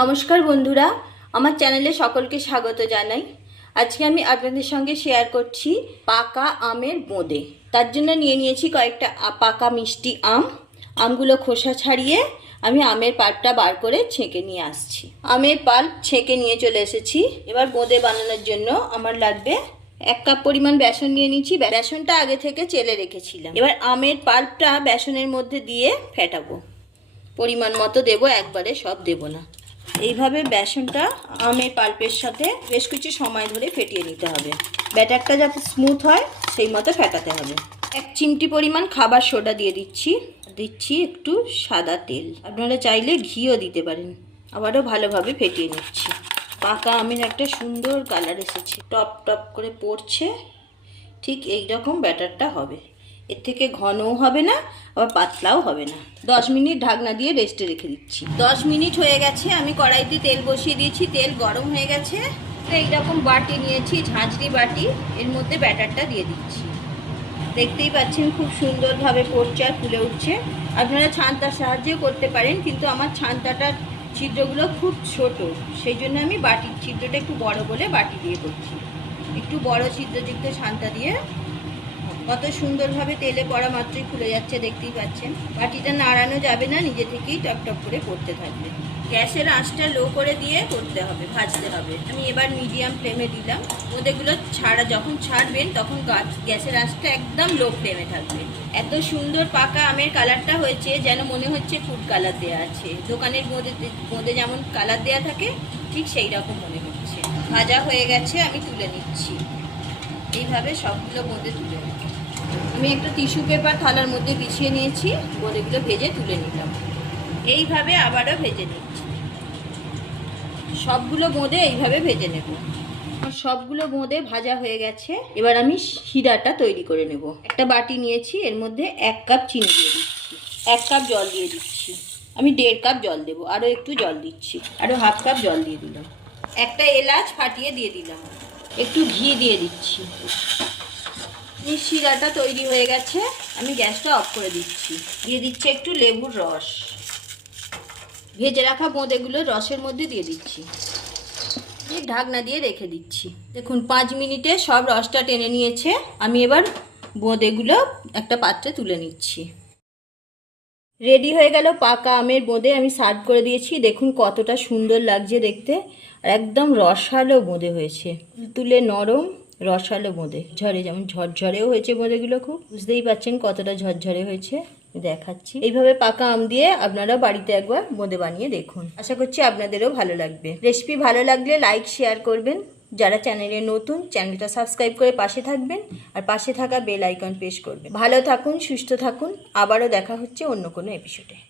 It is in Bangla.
নমস্কার বন্ধুরা, আমার চ্যানেলে সকলকে স্বাগত জানাই। আজকে আমি আপনাদের সঙ্গে শেয়ার করছি পাকা আমের বোঁদে। তার জন্য নিয়ে নিয়েছি কয়েকটা পাকা মিষ্টি আম। আমগুলো খোসা ছাড়িয়ে আমি আমের পাল্পটা বার করে ছেঁকে নিয়ে আসছি। আমের পাল্প ছেঁকে নিয়ে চলে এসেছি। এবার বোঁদে বানানোর জন্য আমার লাগবে এক কাপ পরিমাণ বেসন নিয়ে নিচ্ছি বেসনটা আগে থেকে চেলে রেখেছিলাম। এবার আমের পাল্পটা বেসনের মধ্যে দিয়ে ফেটাবো। পরিমাণ মতো দেবো, একবারে সব দেবো না। এইভাবে বেসনটা আমের পাল্পের সাথে বেশ কিছু সময় ধরে ফেটিয়ে নিতে হবে। ব্যাটারটা যাতে স্মুথ হয়, সেই মতো ফেটাতে হবে। এক চিমটি পরিমাণ খাবার সোডা দিয়ে দিচ্ছি। দিচ্ছি একটু সাদা তেল। আপনারা চাইলে ঘিও দিতে পারেন। আবারও ভালোভাবে ফেটিয়ে নিচ্ছি। পাকা আমের একটা সুন্দর কালার এসেছে। টপ টপ করে পড়ছে। ঠিক এই রকম ব্যাটারটা হবে। এর থেকে ঘনও হবে না, আবার পাতলাও হবে না। দশ মিনিট ঢাকনা দিয়ে রেস্টে রেখে দিচ্ছি। দশ মিনিট হয়ে গেছে, আমি কড়াইতে তেল বসিয়ে দিয়েছি, তেল গরম হয়ে গেছে। তো এইরকম বাটি নিয়েছি, ঝাঁঝরি বাটি, এর মধ্যে ব্যাটারটা দিয়ে দিচ্ছি। দেখতেই পাচ্ছেন খুব সুন্দরভাবে পড়ছে আর ফুলে উঠছে। আপনারা ছান্তার সাহায্যেও করতে পারেন, কিন্তু আমার ছান্তাটার ছিদ্রগুলো খুব ছোট, সেই জন্য আমি বাটির ছিদ্রটা একটু বড় বলে বাটি দিয়ে করছি। একটু বড় ছিদ্রযুক্ত ছান্তা দিয়ে কত সুন্দরভাবে তেলে পড়া মাত্রই খুলে যাচ্ছে, দেখতেই পাচ্ছেন। বাটিটা নাড়ানো যাবে না, নিজে থেকেই টপ টপ করে পড়তে থাকবে। গ্যাসের আঁচটা লো করে দিয়ে করতে হবে, ভাজতে হবে। আমি এবার মিডিয়াম ফ্লেমে দিলাম। ওদেরগুলো ছাড়া, যখন ছাড়বেন তখন গ্যাসের আঁচটা একদম লো ফ্লেমে থাকবে। এত সুন্দর পাকা আমের কালারটা হয়েছে, যেন মনে হচ্ছে ফুড কালার দেওয়া আছে। দোকানের মধ্যে মধ্যে যেমন কালার দেওয়া থাকে, ঠিক সেই রকম মনে হচ্ছে। ভাজা হয়ে গেছে, আমি তুলে নিচ্ছি। এইভাবে সবগুলো বোঁদে তুলে নেব আমি একটা টিস্যু পেপার থালার মধ্যে বিছিয়ে নিয়েছি বোঁদেগুলো ভেজে তুলে নিলাম। এইভাবে আবারও ভেজে নিচ্ছি। সবগুলো বোঁদে এইভাবে ভেজে নেব। আমার সবগুলো বোঁদে ভাজা হয়ে গেছে। এবার আমি শিরাটা তৈরি করে নেব। একটা বাটি নিয়েছি, এর মধ্যে এক কাপ চিনি দিয়ে দিচ্ছি। এক কাপ জল দিয়ে দিচ্ছি। আমি দেড় কাপ জল দেবো, আরও একটু জল দিচ্ছি। আরও হাফ কাপ জল দিয়ে দিলাম। একটা এলাচ ফাটিয়ে দিয়ে দিলাম। একটু ঘি দিয়ে দিচ্ছি। শিরাটা তৈরি হয়ে গেছে। আমি গ্যাসটা অফ করে দিচ্ছি। দিয়ে দিচ্ছি একটু লেবুর রস। ভেজে রাখা বোঁদেগুলো রসের মধ্যে দিয়ে দিচ্ছি। ঢাকনা দিয়ে রেখে দিচ্ছি। দেখুন, পাঁচ মিনিটে সব রসটা টেনে নিয়েছে। আমি এবার বোঁদেগুলো একটা পাত্রে তুলে নিচ্ছি। রেডি হয়ে গেল পাকা আমের বোঁদে আমি সার্ভ করে দিয়েছি। দেখুন কতটা সুন্দর লাগছে দেখতে। আর একদম রসালো বোঁদে হয়েছে। তুলে নরম রসালো বোঁদে। ঝরে যেমন ঝরঝরেও হয়েছে বোঁদেগুলো খুব, বুঝতেই পাচ্ছেন কতটা ঝরঝরে হয়েছে। দেখাচ্ছি। এইভাবে পাকা আম দিয়ে আপনারা বাড়িতে একবার বোঁদে বানিয়ে দেখুন। আশা করছি আপনাদেরও ভালো লাগবে। রেসিপি ভালো লাগলে লাইক, শেয়ার করবেন। যারা চ্যানেলে নতুন, চ্যানেলটা সাবস্ক্রাইব করে পাশে থাকবেন আর পাশে থাকা বেল আইকন প্রেস করবেন। ভালো থাকুন, সুস্থ থাকুন। আবারও দেখা হচ্ছে অন্য কোনো এপিসোডে।